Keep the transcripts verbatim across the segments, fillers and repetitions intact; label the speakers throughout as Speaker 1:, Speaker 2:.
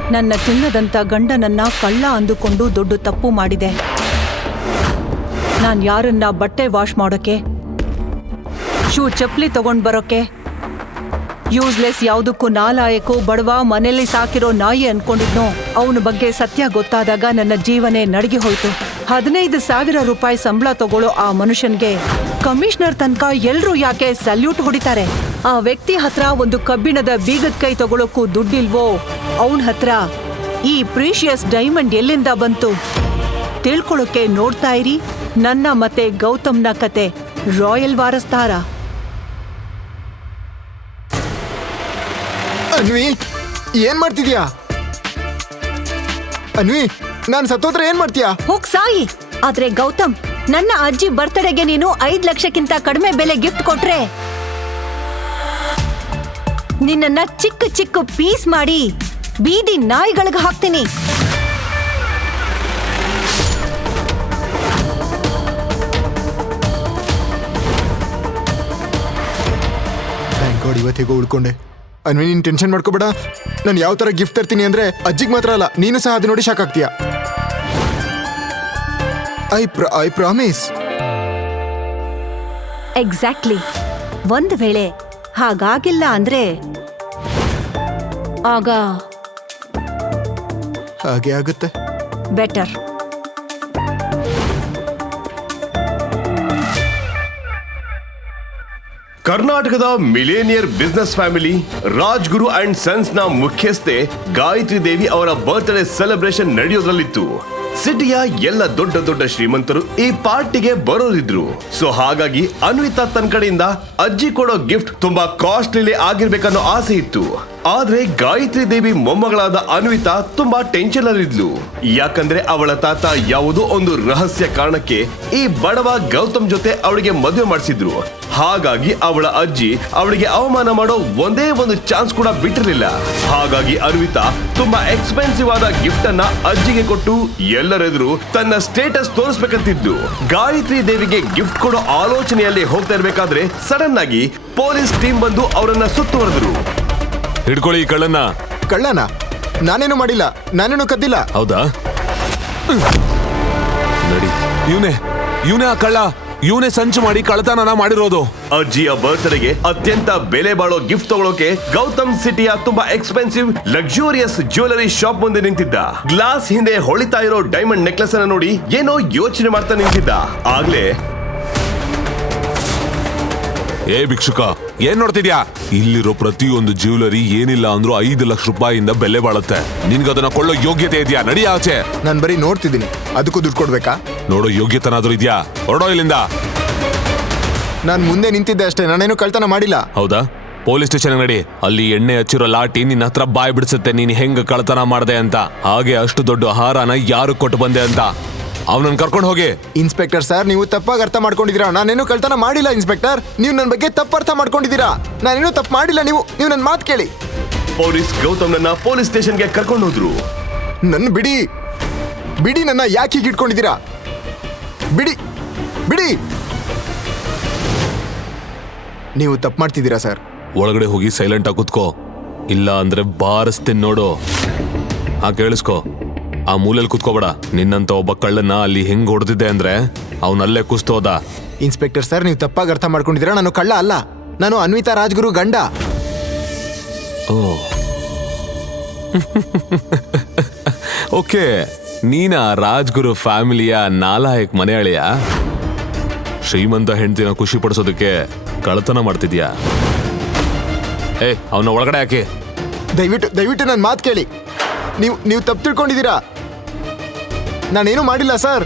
Speaker 1: ನನ್ನ ಚಿನ್ನದಂತ ಗಂಡನನ್ನ ಕಳ್ಳ ಅಂದುಕೊಂಡು ದೊಡ್ಡ ತಪ್ಪು ಮಾಡಿದೆ. ನಾನ್ ಯಾರನ್ನ ಬಟ್ಟೆ ವಾಶ್ ಮಾಡೋಕೆ, ಶೂ ಚಪ್ಪಲಿ ತಗೊಂಡ್ ಬರೋಕೆ, ಯೂಸ್ಲೆಸ್ ಯಾವುದಕ್ಕೂ ನಾಲಾಯಕು ಬಡವ ಮನೆಯಲ್ಲಿ ಸಾಕಿರೋ ನಾಯಿ ಅನ್ಕೊಂಡಿದ್ನೋ ಅವನ ಬಗ್ಗೆ ಸತ್ಯ ಗೊತ್ತಾದಾಗ ನನ್ನ ಜೀವನೇ ನಡಗಿ ಹೋಯ್ತು. ಹದಿನೈದು ಸಾವಿರ ರೂಪಾಯಿ ಸಂಬಳ ತಗೊಳ್ಳೋ ಆ ಮನುಷ್ಯನ್ಗೆ ಕಮಿಷನರ್ ತನಕ ಎಲ್ರೂ ಯಾಕೆ ಸಲ್ಯೂಟ್ ಹೊಡಿತಾರೆ? ಆ ವ್ಯಕ್ತಿ ಹತ್ರ ಒಂದು ಕಬ್ಬಿಣದ ಬೀಗದ ಕೈ ತಗೊಳ್ಳೋಕ್ಕೂ ದುಡ್ಡಿಲ್ವೋ? ಅವನ ಹತ್ರ ಈ ಪ್ರೀಶಿಯಸ್ ಡೈಮಂಡ್ ಎಲ್ಲಿಂದ ಬಂತು? ತಿಳ್ಕೊಳ್ಳೋಕೆ ನೋಡ್ತಾ ಇರಿ ನನ್ನ ಮತ್ತೆ ಗೌತಮ್ನ ಕತೆ ರಾಯಲ್ ವಾರಸ್ತಾರ.
Speaker 2: ಅನ್ವಿ, ಏನ್ ಮಾಡ್ತಿದ್ಯಾ? ಅನ್ವಿ, ನಾನ್ ಸತ್ತೋತ್ರ ಏನ್ ಮಾಡ್ತೀಯಾ?
Speaker 1: ಹೋಗ್ ಸಾಯಿ. ಆದ್ರೆ ಗೌತಮ್, ನನ್ನ ಅಜ್ಜಿ ಬರ್ತ್ಡೇಗೆ ನೀನು ಐದ್ ಲಕ್ಷಕ್ಕಿಂತ ಕಡಿಮೆ ಬೆಲೆ ಗಿಫ್ಟ್ ಕೊಟ್ರೆ ನಿನ್ನನ್ನ ಚಿಕ್ಕ ಚಿಕ್ಕ ಪೀಸ್ ಮಾಡಿ ಬೀದಿ ನಾಯಿಗಳಿಗೆ ಹಾಕ್ತೀನಿ.
Speaker 2: ಥ್ಯಾಂಕ್ ಗಾಡ್ ಇವತ್ತಿಗೂ ಉಳ್ಕೊಂಡೆ. ಅನ್ವಿ, ನೀನ್ ಟೆನ್ಷನ್ ಮಾಡ್ಕೋಬೇಡ. ನಾನು ಯಾವ ತರ ಗಿಫ್ಟ್ ತರ್ತೀನಿ ಅಂದ್ರೆ ಅಜ್ಜಿಗೆ ಮಾತ್ರ ಅಲ್ಲ, ನೀನು ಸಹ ಅದು ನೋಡಿ ಶಾಕ್ ಆಗ್ತೀಯಾ. I I promise.
Speaker 1: ಎಕ್ಸಾಕ್ಟ್ಲಿ. ಒಂದ್ ವೇಳೆ ಹಾಗಾಗಿಲ್ಲ ಅಂದ್ರೆ ಆಗ
Speaker 2: ಹಾಗೆ ಆಗುತ್ತೆ.
Speaker 1: ಬೆಟರ್.
Speaker 3: ಕರ್ನಾಟಕದ millionaire business family Rajguru and sons ನ ಮುಖ್ಯಸ್ಥೆ ಗಾಯತ್ರಿ ದೇವಿ ಅವರ ಬರ್ತ್ಡೇ ಸೆಲೆಬ್ರೇಷನ್ ನಡೆಯೋದ್ರಲ್ಲಿತ್ತು. ಸಿಟಿಯ ಎಲ್ಲ ದೊಡ್ಡ ದೊಡ್ಡ ಶ್ರೀಮಂತರು ಈ ಪಾರ್ಟಿಗೆ ಬರೋರಿದ್ರು. ಸೊ ಹಾಗಾಗಿ ಅನ್ವಿತಾ ತನ್ನ ಕಡೆಯಿಂದ ಅಜ್ಜಿ ಕೊಡೋ ಗಿಫ್ಟ್ ತುಂಬಾ ಕಾಸ್ಟ್ಲಿ ಆಗಿರ್ಬೇಕನ್ನೋ ಆಸೆ ಇತ್ತು. ಆದ್ರೆ ಗಾಯತ್ರಿ ದೇವಿ ಮೊಮ್ಮಗಳಾದ ಅನ್ವಿತಾ ತುಂಬಾ ಟೆನ್ಷನ್ ಅಲ್ಲಿದ್ಲು. ಯಾಕಂದ್ರೆ ಅವಳ ತಾತ ಯಾವುದೋ ಒಂದು ರಹಸ್ಯ ಕಾರಣಕ್ಕೆ ಈ ಬಡವ ಗೌತಮ್ ಜೊತೆ ಅವಳಿಗೆ ಮದುವೆ ಮಾಡಿಸಿದ್ರು. ಹಾಗಾಗಿ ಅವಳ ಅಜ್ಜಿ ಅವಳಿಗೆ ಅವಮಾನ ಮಾಡೋ ಒಂದೇ ಒಂದು ಚಾನ್ಸ್ ಕೂಡ ಬಿಟ್ಟಿರಲಿಲ್ಲ. ಹಾಗಾಗಿ ಅನ್ವಿತಾ ತುಂಬಾ ಎಕ್ಸ್ಪೆನ್ಸಿವ್ ಆದ ಗಿಫ್ಟ್ ಅನ್ನ ಅಜ್ಜಿಗೆ ಕೊಟ್ಟು ಎಲ್ಲರೆದುರು ತನ್ನ ಸ್ಟೇಟಸ್ ತೋರಿಸ್ಬೇಕಂತಿದ್ದು. ಗಾಯತ್ರಿ ದೇವಿಗೆ ಗಿಫ್ಟ್ ಕೊಡೋ ಆಲೋಚನೆಯಲ್ಲಿ ಹೋಗ್ತಾ ಇರ್ಬೇಕಾದ್ರೆ ಸಡನ್ ಆಗಿ ಪೊಲೀಸ್ ಟೀಮ್ ಬಂದು ಅವರನ್ನ ಸುತ್ತುವರೆದ್ರು.
Speaker 4: ಹಿಡ್ಕೊಳ್ಳಿ ಈ ಕಳ್ಳನ್ನ.
Speaker 2: ಕಳ್ಳನ? ನಾನೇನು ಮಾಡಿಲ್ಲ, ನಾನೇನು ಕದ್ದಿಲ್ಲ.
Speaker 4: ಹೌದಾ? ನಡಿ. ಇವನೇ ಇವನೇ ಆ ಕಳ್ಳ. ಇವನೇ ಸಂಚು ಮಾಡಿ ಕಳ್ಳತನ ಮಾಡಿರೋದು.
Speaker 3: ಅಜ್ಜಿಯ ಬರ್ತ್ಡೇಗೆ ಅತ್ಯಂತ ಬೆಲೆ ಬಾಳೋ ಗಿಫ್ಟ್ ತಗೊಳ್ಳೋಕೆ ಗೌತಮ್ ಸಿಟಿಯ ತುಂಬಾ ಎಕ್ಸ್ಪೆನ್ಸಿವ್ ಲಕ್ಸುರಿಯಸ್ ಜ್ಯುವೆಲರಿ ಶಾಪ್ ಮುಂದೆ ನಿಂತಿದ್ದ. ಗ್ಲಾಸ್ ಹಿಂದೆ ಹೊಳಿತಾ ಇರೋ ಡೈಮಂಡ್ ನೆಕ್ಲೆಸ್ ಅನ್ನ ನೋಡಿ ಏನೋ ಯೋಚನೆ ಮಾಡ್ತಾ ನಿಂತಿದ್ದ. ಆಗ್ಲೇ,
Speaker 4: ಏ ಭಿಕ್ಷುಕ, ಏನ್ ನೋಡ್ತಿದ್ಯಾ? ಇಲ್ಲಿರೋ ಪ್ರತಿಯೊಂದು ಜ್ಯುವೆಲರಿ ಏನಿಲ್ಲ ಅಂದ್ರೂ ಐದು ಲಕ್ಷ ರೂಪಾಯಿಯಿಂದ ಬೆಲೆ ಬಾಳುತ್ತೆ. ನಿನ್ಗದನ್ನ ಕೊಳ್ಳೋ ಯೋಗ್ಯತೆ ಇದೆಯಾ? ನಡಿ ಆಚೆ.
Speaker 2: ನಾನು ಬರೀ ನೋಡ್ತಿದ್ದೀನಿ, ಅದಕ್ಕೂ ದುಡ್ಡು ಕೊಡ್ಬೇಕಾ?
Speaker 4: ನೋಡೋ ಯೋಗ್ಯತನಾದ್ರೂ ಇದ್ಯಾ? ಹೊರಡೋ ಇಲ್ಲಿಂದ.
Speaker 2: ನಾನು ಮುಂದೆ ನಿಂತಿದ್ದೆ ಅಷ್ಟೇ, ನಾನೇನು ಕಳ್ತನ ಮಾಡಿಲ್ಲ.
Speaker 4: ಹೌದಾ? ಪೊಲೀಸ್ ಸ್ಟೇಷನ್ ನಡಿ. ಅಲ್ಲಿ ಎಣ್ಣೆ ಹಚ್ಚಿರೋ ಲಾಟಿ ನಿನ್ನ ಹತ್ರ ಬಾಯ್ ಬಿಡಿಸುತ್ತೆ ನೀನ್ ಹೆಂಗ್ ಕಳ್ತನ ಮಾಡ್ದೆ ಅಂತ. ಹಾಗೆ ಅಷ್ಟು ದೊಡ್ಡ ಹಾರನ ಯಾರು ಕೊಟ್ಟು ಬಂದೆ ಅಂತ. ಅವನನ್ನ ಕರ್ಕೊಂಡು ಹೋಗಿ.
Speaker 2: ಇನ್ಸ್ಪೆಕ್ಟರ್ ಸರ್, ನೀವು ತಪ್ಪಾಗಿ ಅರ್ಥ ಮಾಡ್ಕೊಂಡಿದ್ದೀರಾ. ನಾನೇನು ಕಳ್ತನ ಮಾಡಿಲ್ಲ ಇನ್ಸ್ಪೆಕ್ಟರ್. ನೀವು ನನ್ನ ಬಗ್ಗೆ ತಪ್ಪು ಅರ್ಥ ಮಾಡ್ಕೊಂಡಿದ್ದೀರಾ. ನಾನೇನು ತಪ್ಪು ಮಾಡಿಲ್ಲ. ನೀವು ನೀವು ನನ್ನ ಮಾತು ಕೇಳಿ.
Speaker 3: ಪೊಲೀಸ್ ಗೌತಮ್ನನ್ನ ಪೊಲೀಸ್ ಸ್ಟೇಷನ್ಗೆ ಕರ್ಕೊಂಡು ಹೋದ್ರು.
Speaker 2: ನನ್ನ ಬಿಡಿ ಬಿಡಿ ನನ್ನ ಯಾಕೆ ಹೀಗೆ ಇಟ್ಕೊಂಡಿದ್ದೀರಾ? ಬಿಡಿ ಬಿಡಿ. ನೀವು ತಪ್ಪು ಮಾಡ್ತಿದ್ದೀರಾ ಸರ್.
Speaker 4: ಒಳಗಡೆ ಹೋಗಿ ಸೈಲೆಂಟ್ ಆಗಿ ಕುತ್ಕೋ, ಇಲ್ಲ ಅಂದ್ರೆ ಬಾರಿಸ್ತೀನಿ ನೋಡು. ಹಾ, ಕೇಳಿಸ್ಕೋ. ಆ ಮೂಲೆಯಲ್ಲಿ ಕುತ್ಕೋಬೇಡ. ನಿನ್ನಂತ ಒಬ್ಬ ಕಳ್ಳನ್ನ ಅಲ್ಲಿ ಹೆಂಗ್ ಹೊಡೆದಿದ್ದೆ ಅಂದ್ರೆ ಅವನಲ್ಲೇ ಕುಸ್ತೋದ.
Speaker 2: ಇನ್ಸ್ಪೆಕ್ಟರ್ ಸರ್, ನೀವು ತಪ್ಪಾಗಿ ಅರ್ಥ ಮಾಡ್ಕೊಂಡಿದ್ದೀರಾ. ನಾನು ಕಳ್ಳ ಅಲ್ಲ, ನಾನು ಅನ್ವಿತಾ ರಾಜ್ಗುರು ಗಂಡ.
Speaker 4: ಓ ಓಕೆ, ನೀನ ರಾಜ್ಗುರು ಫ್ಯಾಮಿಲಿಯ ನಾಲಾಯಕ್ ಮನೆ ಅಳಿಯ. ಶ್ರೀಮಂತ ಹೆಂಡತಿನ ಖುಷಿ ಪಡಿಸೋದಕ್ಕೆ ಕಳ್ಳತನ ಮಾಡ್ತಿದ್ಯಾ? ಏ, ಅವನ ಒಳಗಡೆ ಹಾಕಿ.
Speaker 2: ದಯವಿಟ್ಟು ದಯವಿಟ್ಟು ನನ್ನ ಮಾತು ಕೇಳಿ. ನೀವು ನೀವು ತಪ್ಪು ತಿಳ್ಕೊಂಡಿದ್ದೀರಾ. ನಾನೇನು ಮಾಡಿಲ್ಲ ಸರ್.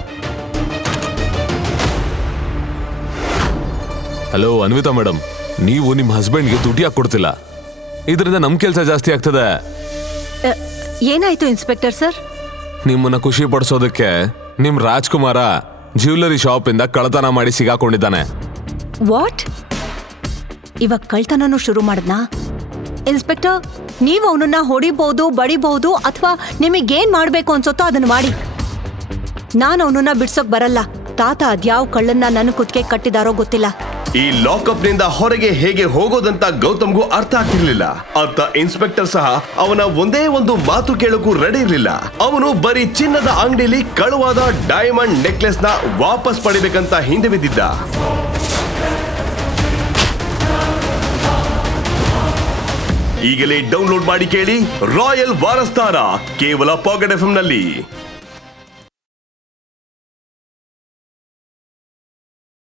Speaker 4: ಹಲೋ ಅನ್ವಿತಾ ಮೇಡಮ್, ನೀವು ನಿಮ್ಮ ಹಸ್ಬೆಂಡ್ಗೆ ದುಡ್ಡು ಯಾಕೆ ಕೊಡ್ತಿಲ್ಲ? ಇದರಿಂದ ನಮ್ ಕೆಲಸ ಜಾಸ್ತಿ ಆಗ್ತದೆ.
Speaker 1: ಏನಾಯ್ತು ಇನ್ಸ್ಪೆಕ್ಟರ್ ಸರ್?
Speaker 4: ನಿಮ್ಮನ್ನ ಖುಷಿ ಪಡಿಸೋದಕ್ಕೆ ನಿಮ್ ರಾಜ್ಕುಮಾರ ಜ್ಯುವೆಲರಿ ಶಾಪ್ ಇಂದ ಕಳ್ಳತನ ಮಾಡಿ ಸಿಗಾಕೊಂಡಿದ್ದಾನೆ.
Speaker 1: ವಾಟ್? ಇವಾಗ ಕಳ್ತನೂ ಶುರು ಮಾಡದ್ನಾ? ಇನ್ಸ್ಪೆಕ್ಟರ್, ನೀವು ಅವನನ್ನ ಹೊಡಿಬಹುದು, ಬಡಿಬಹುದು, ಅಥವಾ ನಿಮಗೇನ್ ಮಾಡ್ಬೇಕು ಅನ್ಸುತ್ತೋ ಅದನ್ನ ಮಾಡಿ. ನಾನು ಅವನನ್ನ ಬಿಡ್ಸೋಕ್ ಬರಲ್ಲ. ತಾತ ಅದ್ಯಾವ ಕಳ್ಳನ್ನ ನನ್ನ ಕುತ್ತಿಗೆ ಕಟ್ಟಿದಾರೋ ಗೊತ್ತಿಲ್ಲ.
Speaker 3: ಈ ಲಾಕಪ್ ನಿಂದ ಹೊರಗೆ ಹೇಗೆ ಹೋಗೋದಂತ ಗೌತಮ್ಗೂ ಅರ್ಥ ಆಗ್ತಿರ್ಲಿಲ್ಲ. ಅತ್ತ ಇನ್ಸ್ಪೆಕ್ಟರ್ ಸಹ ಅವನ ಒಂದೇ ಒಂದು ಮಾತು ಕೇಳೋಕು ರೆಡಿ ಇರ್ಲಿಲ್ಲ. ಅವನು ಬರೀ ಚಿನ್ನದ ಅಂಗಡಿಯಲ್ಲಿ ಕಳುವಾದ ಡೈಮಂಡ್ ನೆಕ್ಲೆಸ್ ನ ವಾಪಸ್ ಪಡಿಬೇಕಂತ ಹಿಂದೆ ಬಿದ್ದಿದ್ದ. ಈಗಲೇ ಡೌನ್ಲೋಡ್ ಮಾಡಿ ಕೇಳಿ ರಾಯಲ್ ವಾರಸ್ದಾರ ಕೇವಲ ಪಾಕೆಟ್ ಎಫ್ ಎಂ ನಲ್ಲಿ.